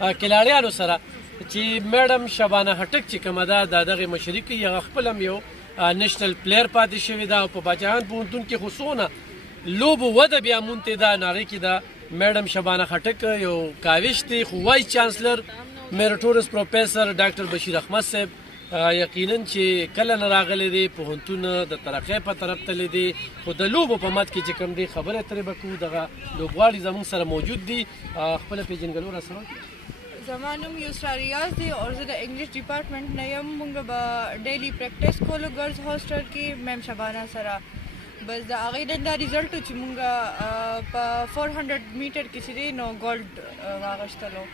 کلاړیانو سره چې میډم شبانه هټک چې کومه ده د دغه مشري کوي هغه خپل هم یو نېشنل پلیر پاتې شوې ده او په باچاهان پوهنتون کې خو څونه لوبو وده بیا مونته ده نو هغې کې ده میډم شبانه هټک یو کاوش دی خو وایس چانسلر میریټورس پروفیسر ډاکټر بشیر احمد صاحب یقینا چې کله نه راغلی دی پوهنتون د ترقۍ په طرف تللی دی خو د لوبو په مد کې چې کوم دی خبرې ترې به کوو دغه لوبغاړي زموږ سره موجود دي خپله پېژنګلو را سره زما نوم یسرا ریاض دی او زه د انګلیش ډپارټمنټ نه یم. موږ به ډیلی پریکټس کولو ګرلز هاسټل کې میم شبانه سره بس د هغې نن دا ریزلټ و چې موږ په 400 میټر کې چې دی نو ګولډ واغشتلو.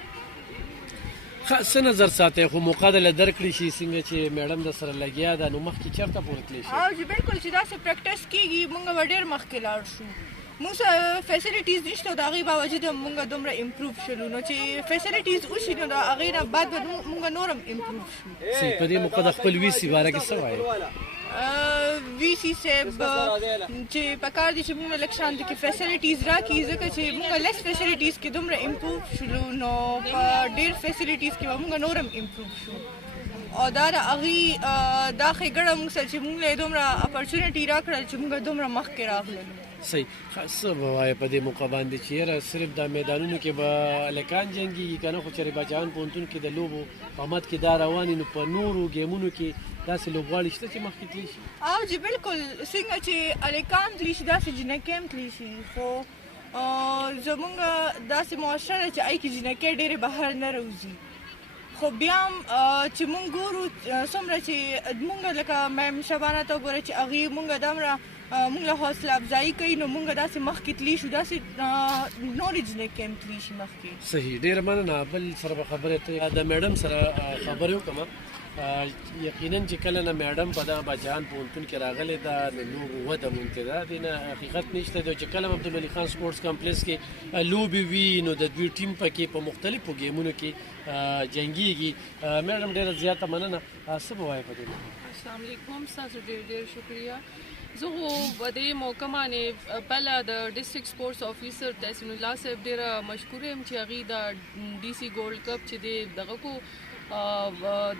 څه نظر ساتئ خو موقع دله درکړي شي څنګه چې میډم د سره لګیا ده نو مخکې چېرته پورې تللی شي؟ او بالکل چې داسې پریکټس کېږي موږ به ډېر مخکې لاړ شو. موږ سره فیسلیټیز نشته او د هغې باوجود هم موږ دومره امپروف شلو نو چې فیسلیټیز وشي نو د هغې نه بعد به موږ نور هم امپروف شو. صحیح. په دې موقع د خپل وي سي باره کې څه وایي؟ وی سی صاحب چې په کار دي چې موږ لږ شانته کې فیسلیټیز راکړي ځکه چې موږ لیس فیسلیټیز کې دومره امپروف شلو نو په ډېر فیسلیټیز کې به موږ نور هم امپروف شو او دا د هغې دا ښېګړه موږ سره چې موږ له یې دومره اپرچونټي راکړه چې موږ دومره مخکې راغللو. صحیح. څه به وایې په دې موقع باندې چې یاره صرف دا میدانونو کې به هلکان جنګېږي که نه خو چېرې باچاهان پوهنتون کې د لوبو په مد کې دا روان وي نو په نورو ګیمونو کې داسې لوبغاړي شته چې مخکې تللی شي؟ او جی بالکل څنګه چې هلکان تللی شي داسې جینکۍ هم تللی شي خو زمونږ داسې معاشره ده چې هغې کې جینکۍ ډېرې بهر نه راوځي خو بیا هم چې مونږ ګورو څومره چې مونږ لکه میم شبانه ته وګوره چې هغې مونږ دومره مونږ له حوصله افزایي کوي نو مونږ داسې مخکې تللی شو داسې نورې جینکۍ هم تللی شي مخکې. صحیح. ډېره مننه. بل سره به خبرې ته د میډم سره خبرې وکړم. یقینا چې کله نه میډم په دغه باچاهان پوهنتون کې راغلې ده د لوبو وده مونته ده دې نه حقیقت نشته دی چې کله هم عبدالولي خان سپورټس کمپلیکس کې لوبې وي نو د دوی ټیم پکې په مختلفو ګیمونو کې جنګېږي. میډم ډېره زیاته مننه. څه به وایې په دې؟ السلام علیکم. ستاسو ډېر ډېر شکریه. زه خو په دې موقع باندې پهله د ډسټرکټ سپورټس افیسر تحسین الله صاحب ډېره مشکوره یم چې هغې د ډي سي ګولډ کپ چې دی دغه کو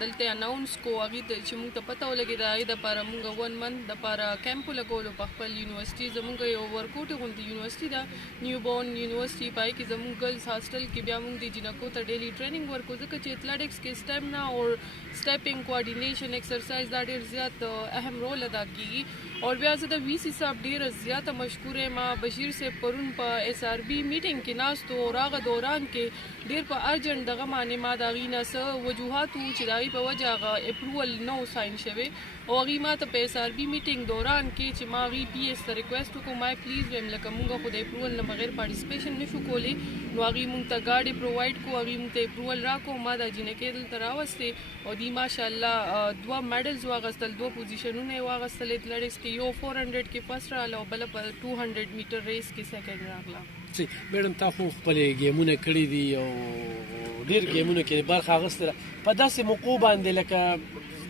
دلته اناونس کو هغې ته چې موږ ته پته ولګېده هغې دپاره موږ 1 منت دپاره کیمپ ولګولو په خپل یونیورسټي زموږ یو ورکوټې غوندې یونیورسټي ده نیو بورن یونیورسټي په هغې کې زموږ ګرلز هاسټل کې بیا موږ د جینکو ته ډیلی ټریننګ ورکو ځکه چې اتلیټکس کې سټیمنا او سټیپنګ کوارډینیشن ایکسرسایز دا ډېر زیات اهم رول ادا کېږي. اور بیا زه د وی سی صاحب ډېره زیاته مشکوره یم. بشیر صاحب پرون په ایس آر بي میټینګ کې ناست و او هغه دوران کې ډېر په ارجنټ دغه باندې ما د هغې نه څه وجوهات وو چې د هغې په وجه هغه اپروول نه و ساین شوی او هغې ما ته په ایس آر بي میټینګ دوران کې چې ما هغې پي ایس ته ریکویسټ وکړو ما پلیز ویم لکه موږ خو د اپروول نه بغیر پارټیسپیشن نشو کولی نو هغې موږ ته ګاډې پرووایډ کړو هغې موږ ته اپروول راکړو ما دا جینکۍ دلته راوستې او دوی ماشاءالله 2 میډلز واغستل 2 پوزیشنونه یې واغستل اتلیټکس کې یو 400 کې فرست راغله او بله په 200 میټر ریس کې سیکنډ راغله. صحیح. میډم تا خو خپلې ګیمونه کړي دي او ډېر ګیمونو کې برخه اخیستله په داسې موقعو باندې لکه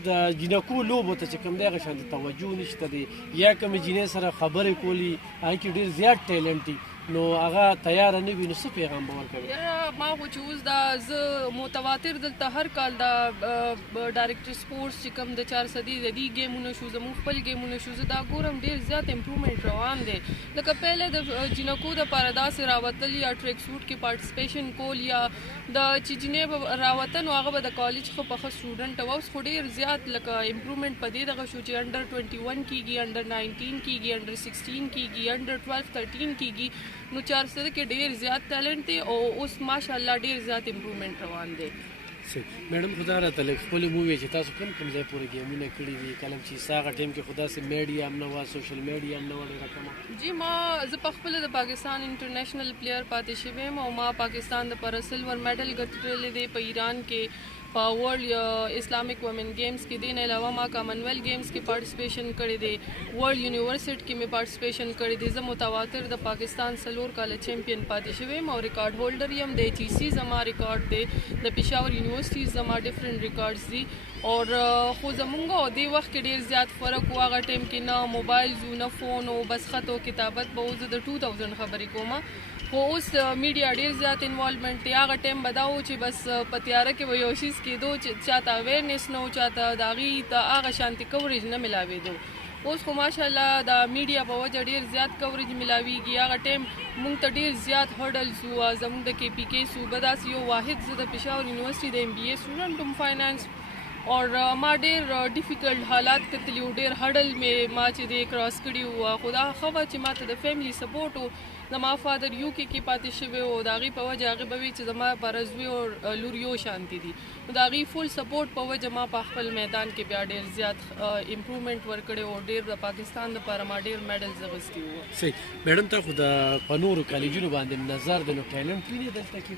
د جینکو لوبو ته چې کوم دی هغه شانې توجه نشته دی یا کومې جینۍ سره خبرې کولي هغې کې ډېر زیات ټیلنټ دي نو هغه تیاره نه وي نو څه پیغام به ورکوي؟ ما خو چې اوس دا زه متواتر دلته هر کال دا ډایرکټر سپورټس چې کوم د 400 د دې ګیمونه شو زموږ خپل ګیمونه شو زه دا ګورم ډېر زیات امپرومنټ روان دی لکه پهله د جینکو دپاره داسې راوتل یا ټریک سوټ کې پارټیسپیشن کول یا د چې جینۍ به راوته نو هغه به د کالج ښه پخه سټوډنټ وه اوس خو ډېر زیات لکه امپرومنټ په دې دغه شو چې انډر 21 کېږي انډر 19 کېږي انډر 16 کېږي انډر 12 13 کېږي نو 400 کې ډېر زیات ټیلنټ دی او اوس ماشاءالله ډېر زیات امپرومنټ روان دی. صحیح. میډم خو دا راته لږ خپلې مو ووایئ چې تاسو کوم ځای پورې ګیمونه کړي دي کله چې ستا هغه ټایم کې خو داسې میډیا هم نه وه سوشل میډیا هم نه وه ډېره کمه؟ جی زه پخپله د پاکستان انټرنیشنل پلیر پاتې شوی یم او ما پاکستان دپاره سلور میډل ګټلی دی په ایران کې په ورلد اسلامیک وومن گیمز کې. دین علاوه ما کامن ویلث گیمز کې پارټیسپیشن کړی دی، ورلد یونیورسټي کې مې پارټیسپیشن کړی دی. زه متواتر د پاکستان 4 کاله چیمپئن پاتې شوی یم او ریکارډ هولډر یم. د HEC زما ریکارډ دی، د پېښور یونیورسټي زما ډیفرنٹ ریکارډز دي. اور خو زمونږ دې وخت کې ډېر زیات فرق و. هغه ټایم کې نه موبایل و نه فون و، بس خط او کتابت به. زه د 2000 خبرې کوم، خو اوس میډیا ډېر زیات انوالومنټ دی. هغه ټایم به دا و چې بس په تیاره کې به یو شیز کېدو چې چاته اویرنس نه و، چاته د هغې ته هغه شانتي کوریج نه میلاوېدو. اوس خو ماشاءالله د میډیا په وجه ډېر زیات کوریج میلاویږي. هغه ټایم مونږ ته ډېر زیات هرډلز وو. زموږ د KPK صوبه داسې یو واحد، زه د پېښور یونیورسټي د MBA سټوډنټ یم فاینانس. اور ما ډېر ډیفیکلټ حالات کتلي وو، ډېر هډل مې ما چې دی کراس کړي وو. خو دا ښه وه چې ما ته د فیملی سپورټ و. زما فادر UK کې پاتې شوی و، د هغې په وجه هغې به وي چې زما لپاره زوی او لور یو شانتي دي. نو د هغې فل سپورټ په وجه ما په خپل میدان کې بیا ډېر زیات امپروومنټ ورکړی او ډېر د پاکستان دپاره ما ډېر میډلز اخیستي وو. صحیح میډم، ته خو د په نورو کالجونو باندې نظر دی، نو ټیلنټ وینې دلته کې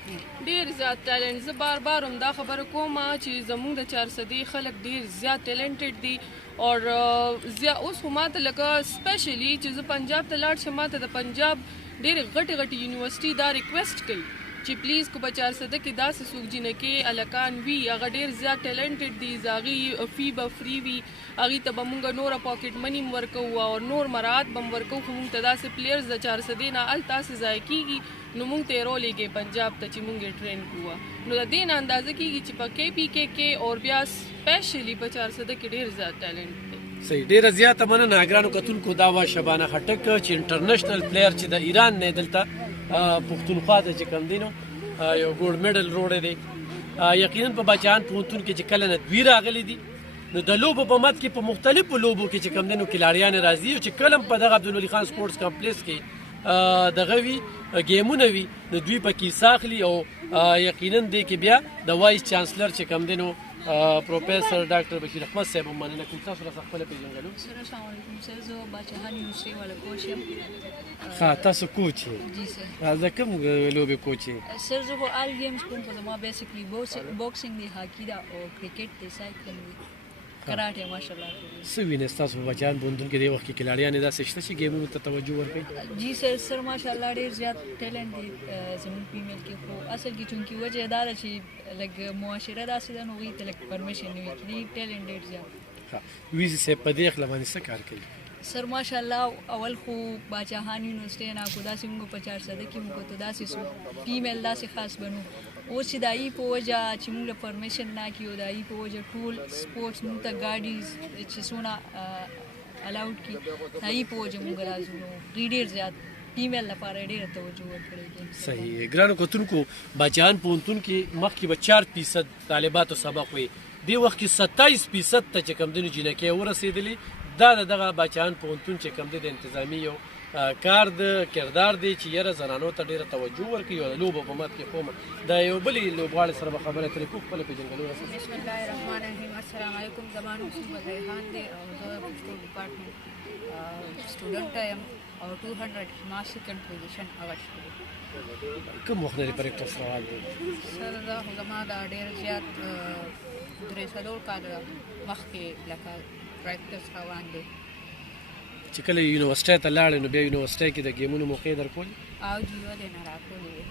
ډېر زیات ټیلنټ. زه بار بار هم دا خبره کوم چې زموږ د 400 خلک ډېر زیات ټیلنټډ دي. اور اوس خو ما ته لکه سپیشلی چې زه پنجاب ته لاړ شم، ما ته د پنجاب ډېرې غټې یونیورسټي دا ریکویسټ کوي چې پلیز کو په 400 کې داسې څوک جنکې الکان وي، هغه ډېر زیات ټیلنټډ دي، د هغې فی به فری وي، هغې ته به مونږ نوره پاکټ مني هم ورکوو او نور مراعات به هم ورکوو. خو مونږ ته داسې پلیئرز د 400 نه هلته داسې ضایع کېږي، نو مونږ ته یې راولېږي پنجاب ته چې مونږ یې ټرین کړو. نو د دې نه اندازه کېږي چې په KPK کې اور بیا سپیشلی په 400 کې ډېر زیات ټیلنټ دی. صحیح، ډیره زیاته مننه ګرانو کتونکو. دا وه شبانه خټک چې انټرنیشنل پلیر چې د ایران نه دلته پښتونخوا ته چې کوم دی نو یو ګولډ میډل وروړی دی. یقینا په بچیان پوهنتون کې چې کله نه دوی راغلي دي، نو د لوبو په مد کې په مختلفو لوبو کې چې کوم دی نو کلاړیان راځي، او چې کله په دغه عبدالولي خان سپورټس کمپلیکس کې دغه وي ګیمونه وي، نو دوی پکې حصه اخلي. او یقینا دی کې بیا د وایس چانسلر چې کوم دی نو پروفیسر ډاکټر بشیر احمد صاحب هم مننه کوم. تاسو راڅخه خپله پېژنګلو. سر السلام علیکم سر، زه باچهان یونیورسټي والا کوچ یم. ښه، تاسو کوچ یې؟ جی سر. د کوم لوبې کوچ یې؟ سر زه خو آل گیمز کوم، خو زما بیسیکلی باکسینګ دی، هاکي ده او کرکټ دی، سایکلینګ دی، کراټه ماشاءالله. څه وینئ ستاسو په بچیان پوهنتون کې دې وخت کې کلاړیان یې داسې شته چې ګیمونو ته توجه ورکوي؟ جی سر ماشاءالله ډېر زیات ټیلنټ دی زموږ فیمیل کې. خو اصل کې چونکې وجه دا ده چې لږ معاشره داسې ده، نو هغوی ته لږ پرمیشن نه وي کړي. ټیلنټ ډېر زیات. ویزي صاحب په دې اخله باندې څه کار کوي؟ سر ماشاءالله اول خو باچهان یونیورسټي نه کو داسې موږ په 400 کې موږ ته داسې سو فیمیل داسې خاص بنو. اوس چې د هغې په وجه چې موږ له پرمیشن نه کړي، او د هغې په وجه ټول سپورټس موږ ته ګاډیز چې څونه الاؤډ کړي، د هغې په وجه موږ راځو. نو دوی ډېر زیات فیمیل لپاره ډېره توجه ورکړې کېږي. صحیح. ګرانو کتونکو، بچیان پوهنتون کې مخکې به 4% طالباتو سبق وي، دې وخت کې 27% ته چې کوم دی نو جینکۍ ورسېدلي. دا د دغه بچیان پوهنتون چې کوم دی د انتظامي یو کار د کردار دی چې یاره زنانو ته ډېره توجه ورکوي. او د لوبو په مد کې خو د یو بلې لوبغاړې سره به خبرې اترې کوو. خپله پېژنګلو رسوي. بسم الله الرحمن الرحیم. السلام علیکم. زما نوم صوبه ریحان دی او زه پښتو ډپارټمنټ سټوډنټ یم او 200 ما سیکنډ پوزیشن اغشتې دی. کوم وخت نه پریکټس روان دی؟ سر دا خو زما دا ډېر زیات 3 کاله مخکې لکه پریکټس روان دی. چې کله یونیورسټۍ ته لاړې نو بیا یونیورسټۍ کې د ګیمونو موقع در کولې؟ او جی ولې نه راکولې وې.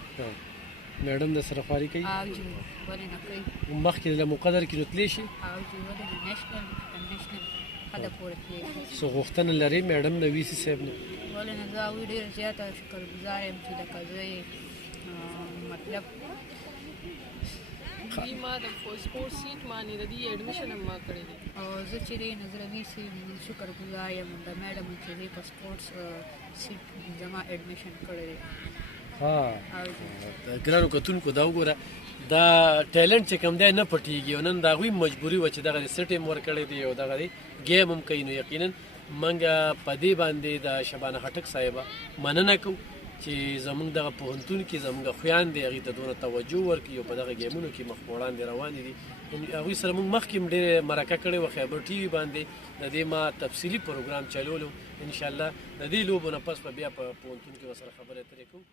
میډم در سره خواري کوي؟ او جی ولې نه کوي. مخکې له مقدر کې نو تللی شي؟ او جی ولې نه، نیشنل انټرنیشنل حده پورې تللی شي. څه غوښتنه لرې میډم د وي سي صاحب نه؟ ولې نه، زه هغوی ډېر زیاته شکرګزار یم چې لکه زه یې مطلب دوی ما د سپورټ سیټ باندې د دې ایډمیشن هم ما کړی دی. او زه چې دی نظروي سي شکرګزار یم د میډم چې دی په سپورټس سیټ زما ایډمیشن کړی دی. ها، ګرانو کتونکو دا وګوره، دا ټیلنټ چې کوم دی نه پټېږي، او نن د هغوی مجبوري وه چې دغه سیټ یې ورکړی دی او دغه دی ګیم هم کوي. نو یقینا موږ په دې باندې د شبانه خټک صاحبه مننه کوو چې زموږ دغه پوهنتون کې زموږ خویندې هغې ته دونه توجه ورکړي او په دغه ګیمونو کې مخ په وړاندې روانې دي. هغوی سره موږ مخکې هم ډېرې مرکه کړې وه، خیبر TV باندې د دې ما تفصیلي پروګرام چلولو. انشاءالله د دې لوبو نه پس به بیا په پوهنتون کې ورسره خبرې اترې کوو.